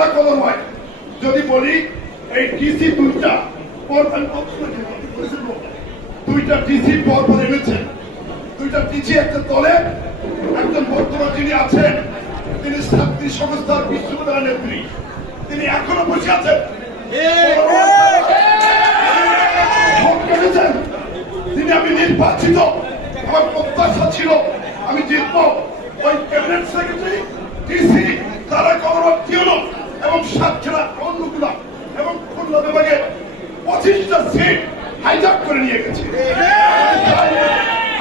তারা কলমায় যদি বলি এই ডিসি দুইটা ডিসি পর এনেছেন, দুইটা ডিসি একটা দলে, একজন বর্তমান যিনি আছেন তিনি ছাত্রী সংস্থার বিশ্ববিদ্যালয় নেত্রী, তিনি এখনো বসে আছেন। তিনি আমি নির্বাচিত, আমার প্রত্যাশা ছিল আমি জিতব। ওই ক্যাবিনেট সেক্রেটারি ডিসি তারা কলমার টিউনো এবং সাতক্ষীরা অন্যগুলা এবং খুলনা বিভাগে 25টা সিট হাইজ্যাক করে নিয়ে গেছে।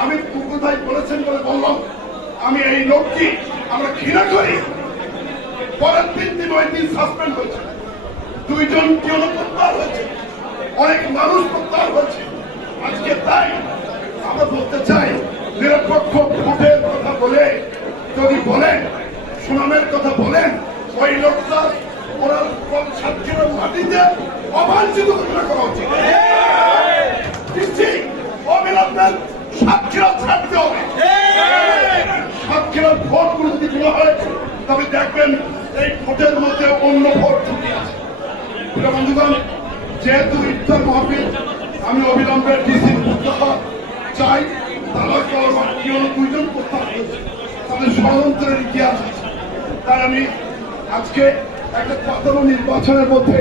আমি মুকুল ভাই বলেছেন বলে বললাম, আমি এই লোকটি আমরা ঘৃণা করি। পরের 3 দিন ওই দিন সাসপেন্ড হয়েছে, 2 জন টিউনো প্রত্যাহার হয়েছে, অনেক মানুষ প্রত্যাহার হয়েছে। আজকে তাই আমরা বলতে চাই, নিরপেক্ষ ভোটের কথা বলে যদি বলেন, সুনামের কথা বলেন, ওই লোকটা ওরা সাতক্ষীরার মাটিতে অবাঞ্ছিত ঘোষণা করা উচিত। অবিলম্বে সাতক্ষীরা ছাড়তে হবে। সাতক্ষীরার ভোটগুলো যদি দেওয়া হয় তবে দেখবেন এই ভোটের মধ্যে অন্য ভোট ঢুকে আছে। বন্ধুগণ, যেহেতু ইফতার মাহফিল, আমি অবিলম্বে ডিসি প্রত্যাহার চাই। তারা 2 জন প্রত্যাহার করেছে, তাদের ষড়যন্ত্রের ইতিহাস আছে। তাই আমি আজকে একটা পাতানো নির্বাচনের মধ্যে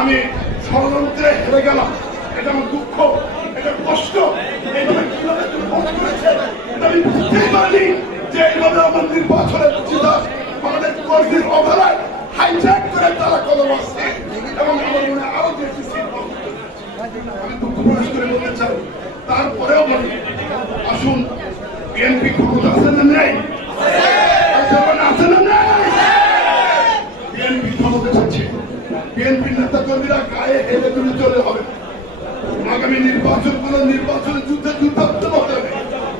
আমি ষড়যন্ত্রে হেরে গেলাম। এটা আমার দুঃখ, এটা কষ্ট। এইভাবে কিভাবে তুমি ভোট করেছে এটা আমি বুঝতেই পারিনি যে এইভাবে আমার নির্বাচনের জিতা আমাদের কর্মীর অবহেলায় হাইজ্যাক করে তারা কলম আসছে এবং আমার মনে আরো বেশি সিট আমি দুঃখ প্রকাশ করে বলতে চাই। তারপরেও বলি, আসুন বিএনপি ক্ষমতা আছে না নেই? আছে না নেই? বিএনপি ক্ষমতা চাচ্ছে, বিএনপি নেতা কর্মীরা গায়ে হেলে তুলে চলে হবে। আগামী নির্বাচন কোন নির্বাচনের যুদ্ধে যুদ্ধাত্ম হবে।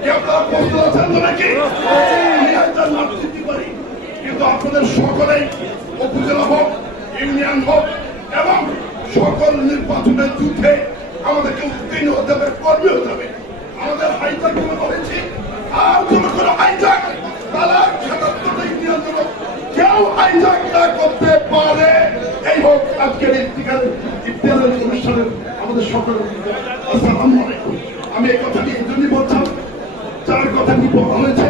কেউ তার প্রশ্ন আছেন তো নাকি? আমি একটা নাম দিতে পারি, কিন্তু আপনাদের সকলেই উপজেলা হোক, ইউনিয়ন হোক এবং সকল নির্বাচনের যুদ্ধে আমাদেরকে উত্তীর্ণ হতে হবে, কর্মী হতে হবে। আমাদের হাইজ্যাক গুলো হয়েছে, আর কোনো হাইজ্যাক তারা ৭৭টা ইউনিয়ন কেউ হাইজ্যাক না করতে পারে। এই হোক আজকের ইফতারের অনুষ্ঠানের আমাদের সকল। আসসালামু আলাইকুম। আমি এই কথাটি এই জন্যই বলছিলাম, যার কথাটি বলা হয়েছে